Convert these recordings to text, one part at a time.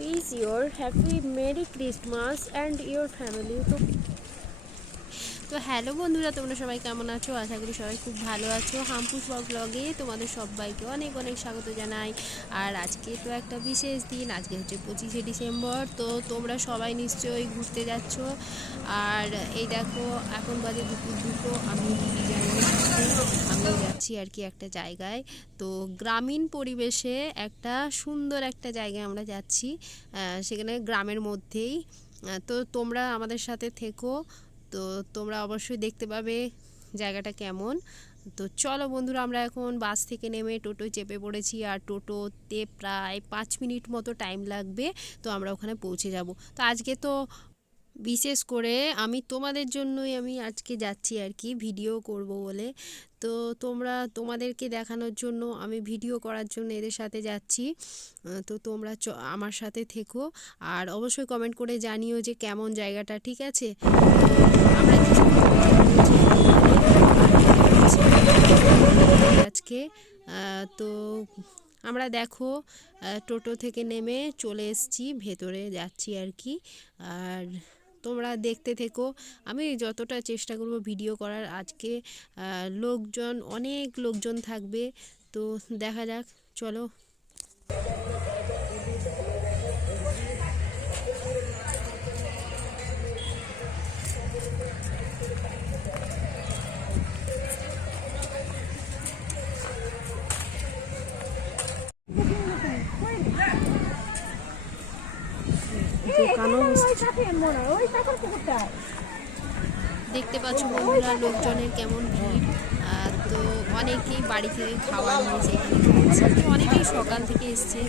wish your happy Merry Christmas and your family. তো hello বন্ধুরা, তোমরা সবাই কেমন আছো? আশা করি সবাই খুব ভালো আছো। হামপুস ব্লগে তোমাদের সবাইকে অনেক অনেক স্বাগত জানাই। আর আজকে তো একটা বিশেষ দিন, আজকে হচ্ছে 25শে ডিসেম্বর। তো তোমরা সবাই নিশ্চয়ই ঘুরতে যাচ্ছ। আর এই দেখো এখন বাজে দুপুর 2টো, আমি যাচ্ছি আর কি একটা জায়গায়। তো গ্রামীণ পরিবেশে একটা সুন্দর একটা জায়গায় আমরা যাচ্ছি, সেখানে গ্রামের মধ্যেই। তো তোমরা আমাদের সাথে থেকো, তো তোমরা অবশ্যই দেখতে পাবে জায়গাটা কেমন। তো চলো বন্ধুরা, আমরা এখন বাস থেকে নেমে টোটোয় চেপে পড়েছি। আর টোটোতে প্রায় 5 মিনিট মতো টাইম লাগবে, তো আমরা ওখানে পৌঁছে যাব। তো আজকে তো বিশেষ করে আমি তোমাদের জন্যই আমি আজকে যাচ্ছি আর কি, ভিডিও করব বলে। তো তোমাদেরকে দেখানোর জন্য আমি ভিডিও করার জন্য এদের সাথে যাচ্ছি। তো তোমরা আমার সাথে থেকো, আর অবশ্যই কমেন্ট করে জানিও যে কেমন জায়গাটা, ঠিক আছে? আমরা আজকে তো আমরা দেখো টোটো থেকে নেমে চলে এসেছি, ভেতরে যাচ্ছি আর কি। আর তোমরা দেখতে থেকো, আমি যতটা চেষ্টা করব ভিডিও করার। আজকে অনেক লোকজন থাকবে, তো দেখা যাক, চলো। দেখতে পাচ্ছ বন্ধুরা লোকজনের কেমন ভিড়। তো অনেকেই বাড়ি থেকে খাবার নিয়েছে, এখানে অনেকেই সকাল থেকে এসছে,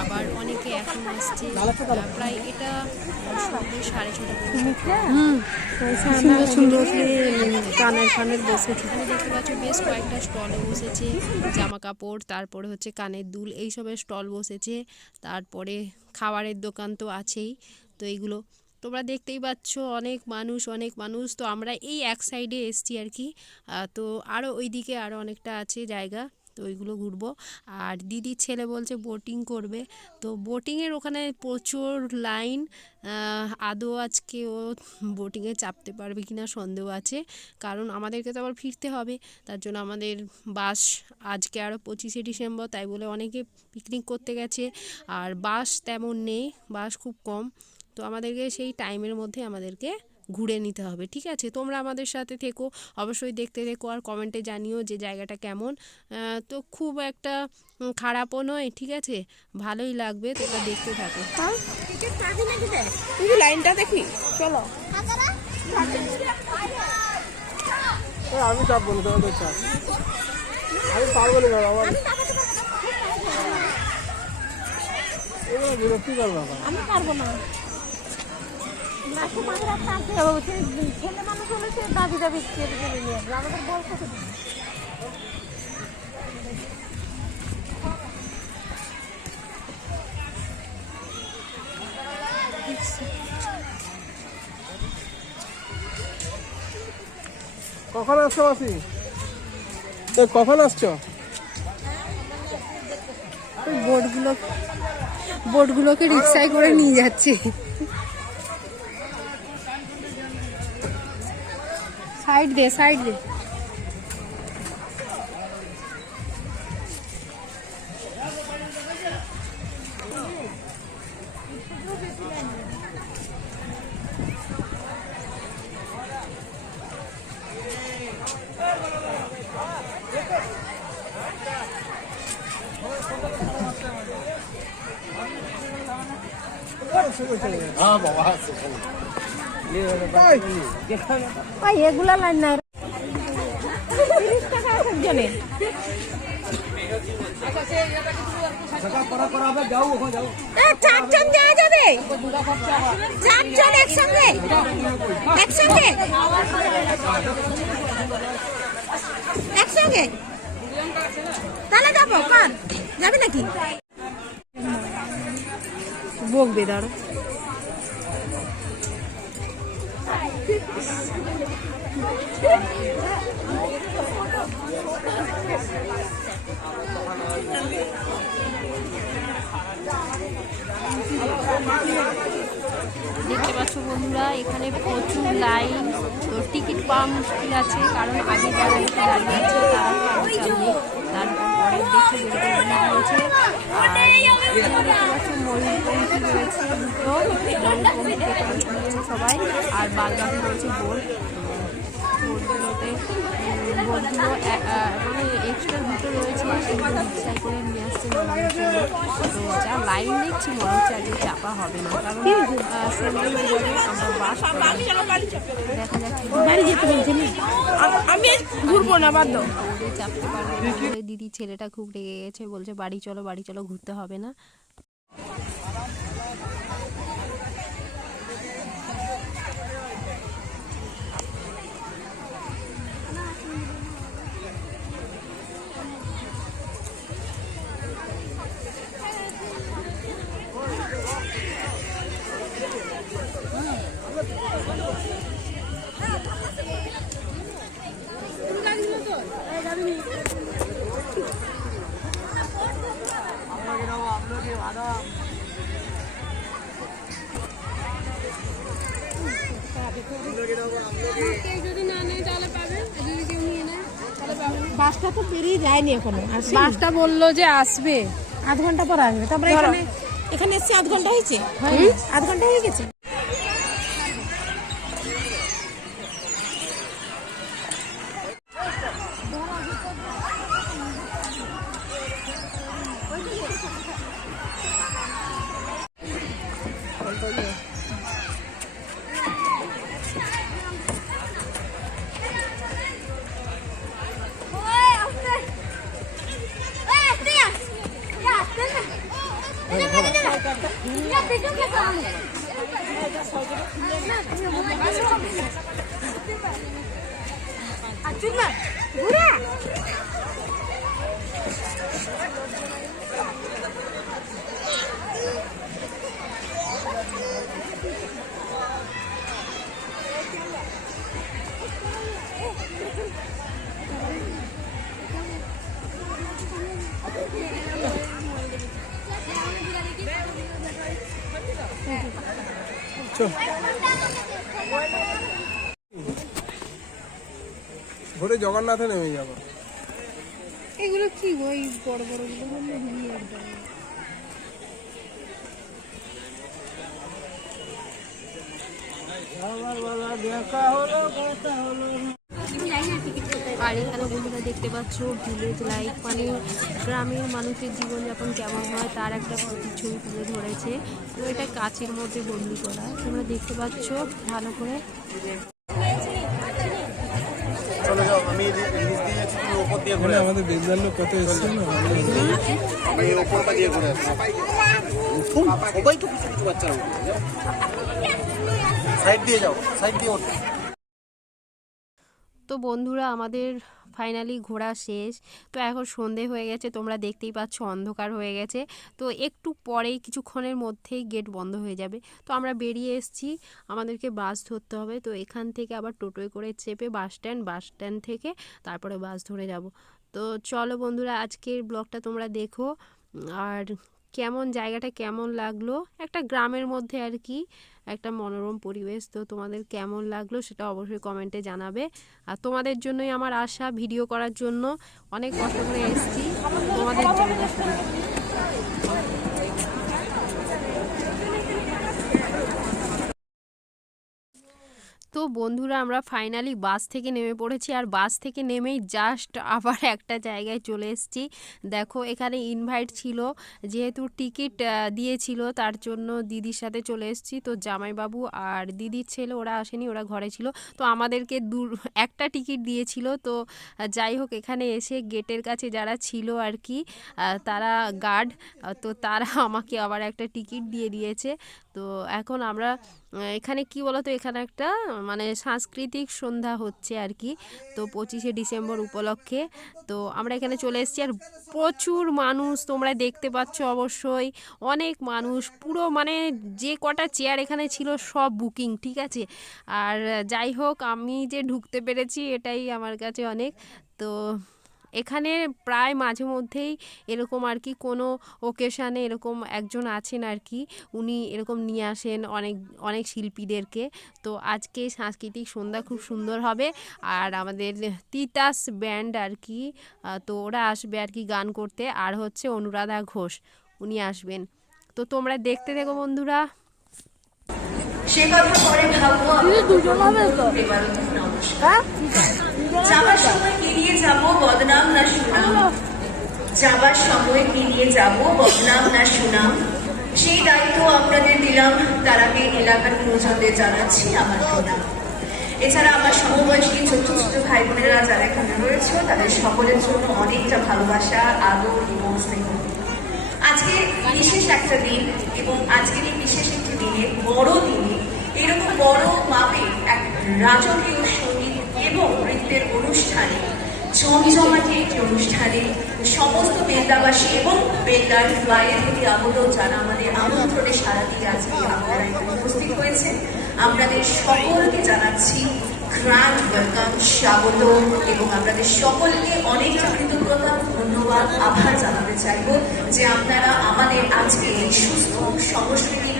আবার অনেকে এখন আসছে। প্রায় এটা সন্ধ্যে 6:30 বসেছে। এখানে দেখতে পাচ্ছ বেশ কয়েকটা স্টলে বসেছে, জামা কাপড়, তারপরে হচ্ছে কানের দুল, এইসবের স্টল বসেছে। তারপরে খাবারের দোকান তো আছেই। তো এইগুলো তোমরা দেখতেই পাচ্ছ, অনেক মানুষ। তো আমরা এই এক সাইডে এসছি আর কি। তো আরও ওইদিকে আরও অনেকটা আছে জায়গা, তো ওইগুলো ঘুরবো। আর দিদির ছেলে বলছে বোটিং করবে, তো বোটিংয়ের ওখানে প্রচুর লাইন। আদৌ আজকে ও বোটিংয়ে চাপতে পারবে কিনা সন্দেহ আছে, কারণ আমাদেরকে তো আবার ফিরতে হবে। তার জন্য আমাদের বাস আজকে আরও 25শে ডিসেম্বর, তাই বলে অনেকে পিকনিক করতে গেছে। আর বাস তেমন নেই, বাস খুব কম। তো আমাদেরকে সেই টাইমের মধ্যে আমাদেরকে ঘুরে নিতে হবে, ঠিক আছে? তোমরা আমাদের সাথে থেকো, অবশ্যই দেখতে থেকো, আর কমেন্টে জানিও যে জায়গাটা কেমন। তো খুব একটা খারাপও নয়, ঠিক আছে, ভালোই লাগবে, তোমরা দেখতে থাকো। লাইনটা দেখি, চলো। আমি চাপবো না, তোমাদের চাপ। আমি পারবো না, আমার বিরক্তি করবো। আমি পারবো না। ছেলে মানুষ হলে সে দাবি নিয়ে আসবে, আমাদের বল কত। কখন আসছো মাসি? কখন আসছো? বোটগুলোকে রিক্সায় করে নিয়ে যাচ্ছে। সাইড দে। এগুলা লাইন না, 30 টাকা একজনে। চারজন যাওয়া যাবে, চারজন একসঙ্গে। তাহলে যাবো, কার যাবে নাকি? বকবে, দাঁড়ো। দেখতে পাচ্ছ বন্ধুরা এখানে প্রচুর লাইন, তো টিকিট পাওয়া মুশকিল আছে, কারণ আগে যারা এসে দাঁড়িয়ে আছে তারা কাগজ চাপবে, তারপর পরের দেখে বেরোতে দিয়েছে। আর দেখতে পাচ্ছ ময়ূরপঙ্খী রয়েছে দুটো, ময়ূরপঙ্খীতে করে শুনিয়েছে সবাই, আর বাদবাকি রয়েছে বোর্ড। বোর্ডগুলোতে বোর্ডগুলো মানে এক্সট্রা দুটো রয়েছে, সেগুলো রিক্সায় করে নিয়ে আসছে নামানোর জন্য। তো যা লাইন দেখছি মনে হচ্ছে আজকে চাপা হবে না, কারণ সন্ধ্যে হয়ে যাবে, আমরা বাস দেখা যাচ্ছে বাড়ি যেতে বলছি না, আমি ঘুরবো না, বাদ দাও। চাপতে পারবে না বলে দিদি ছেলেটা খুব রেগে গেছে, বলছে বাড়ি চলো বাড়ি চলো, ঘুরতে হবে না। বাসটা তো বেরিয়ে যায়নি এখনো, বাসটা বললো যে আসবে, আধ ঘন্টা পর আসবে। তারপরে এখানে এখানে এসছি আধ ঘন্টা হয়েছে, আধ ঘন্টা হয়ে গেছে। ঘুরে জগন্নাথে নেমে যাবো। এগুলো কি ওই বড় বড় গুলো নিয়ে একদম আর এখানে বন্ধুরা দেখতে পাচ্ছ ভিলেজ লাইফ, মানে গ্রামের মানুষের জীবনযাপন কেমন হয় তার একটা প্রতিচ্ছবি তুলে ধরেছে। তো এটা কাচের মধ্যে বন্দি করা, তোমরা দেখতে পাচ্ছ ভালো করে। আমাদের বেজদার লোক কত এসছে না, সবাই তো কিছু কিছু বাচ্চারা সাইড দিয়ে যাও, সাইড দিয়ে ওঠো। তো বন্ধুরা আমাদের ফাইনালি ঘোরা শেষ। তো এখন সন্ধে হয়ে গেছে, তোমরা দেখতেই পাচ্ছ অন্ধকার হয়ে গেছে। তো একটু পরেই কিছুক্ষণের মধ্যেই গেট বন্ধ হয়ে যাবে। তো আমরা বেরিয়ে এসেছি, আমাদেরকে বাস ধরতে হবে। তো এখান থেকে আবার টোটোয় করে চেপে বাস স্ট্যান্ড থেকে তারপরে বাস ধরে যাব। তো চলো বন্ধুরা আজকের ব্লগটা তোমরা দেখো, আর কেমন জায়গাটা কেমন লাগলো, একটা গ্রামের মধ্যে আর কি, একটা মনোরম পরিবেশ। তো তোমাদের কেমন লাগলো সেটা অবশ্যই কমেন্টে জানাবে। আর তোমাদের জন্যই আমার আশা, ভিডিও করার জন্য অনেক কষ্ট করে এসেছি তোমাদের জন্য। তো বন্ধুরা আমরা ফাইনালি বাস থেকে নেমে পড়েছি, আর বাস থেকে নেমেই জাস্ট আবার একটা জায়গায় চলে এসেছি। দেখো এখানে ইনভাইট ছিল, যেহেতু টিকিট দিয়েছিল তার জন্য দিদির সাথে চলে এসেছি। তো জামাইবাবু আর দিদির ছেলে ওরা আসেনি, ওরা ঘরে ছিল। তো আমাদেরকে একটা টিকিট দিয়েছিল। তো যাই হোক এখানে এসে গেটের কাছে যারা ছিল আর কি, তারা গার্ড, তো তারা আমাকে আবার একটা টিকিট দিয়ে দিয়েছে। তো এখন আমরা এখানে কি বলতো, এখানে একটা মানে সাংস্কৃতিক সন্ধ্যা হচ্ছে আর কি, তো 25শে ডিসেম্বর উপলক্ষে। তো আমরা এখানে চলে এসেছি, আর প্রচুর মানুষ তোমরা দেখতে পাচ্ছ অবশ্যই, অনেক মানুষ, পুরো মানে যে কটা চেয়ার এখানে ছিল সব বুকিং, ঠিক আছে। আর যাই হোক আমি যে ঢুকতে পেরেছি এটাই আমার কাছে অনেক। তো এখানে প্রায় মাঝে মধ্যেই এরকম আর কি কোনো ওকেশানে এরকম একজন আছেন আর কি, উনি এরকম নিয়ে আসেন অনেক অনেক শিল্পীদেরকে। তো আজকে সাংস্কৃতিক সন্ধ্যা খুব সুন্দর হবে। আর আমাদের তিতাস ব্যান্ড আর কি, তো ওরা আসবে আর কি গান করতে। আর হচ্ছে অনুরাধা ঘোষ, উনি আসবেন। তো তোমরা দেখতে দেখো বন্ধুরা। সে কথা পরে ভাববো যাবার সময় কি নিয়ে যাবো বদনাম না সুনাম, যাবার সময় কি নিয়ে যাবো বদনাম না সুনাম, সেই দায়িত্ব আপনাদের দিলাম। তার আগে এলাকার গুরুজনদের জানাচ্ছি আমার প্রণাম। এছাড়া আমার সমবয়সী ছোট ছোট ভাই বোনেরা যারা এখানে রয়েছে তাদের সকলের জন্য অনেকটা ভালোবাসা, আদর এবং স্নেহ। আজকে বিশেষ একটা দিন এবং আজকের এই বিশেষ একটি দিনে বড় দিনে এরকম বড় মাপে এক রাজকীয় সঙ্গীত এবং নৃত্যের অনুষ্ঠানে, জমজমাটি একটি অনুষ্ঠানে সমস্ত বেলদাবাসী এবং বেলদার বাইরে থেকে আগত যারা আমাদের আমন্ত্রণে সাড়া দিয়ে আজকে আপনারা এখানে উপস্থিত হয়েছে, আপনাদের সকলকে জানাচ্ছি গ্র্যান্ড ওয়েলকাম, স্বাগত। এবং আপনাদের সকলকে অনেকটা কৃতজ্ঞতা, ধন্যবাদ, আভার জানাতে চাইব যে আপনারা আমাদের আজকে এই সুস্থ সংস্কৃতি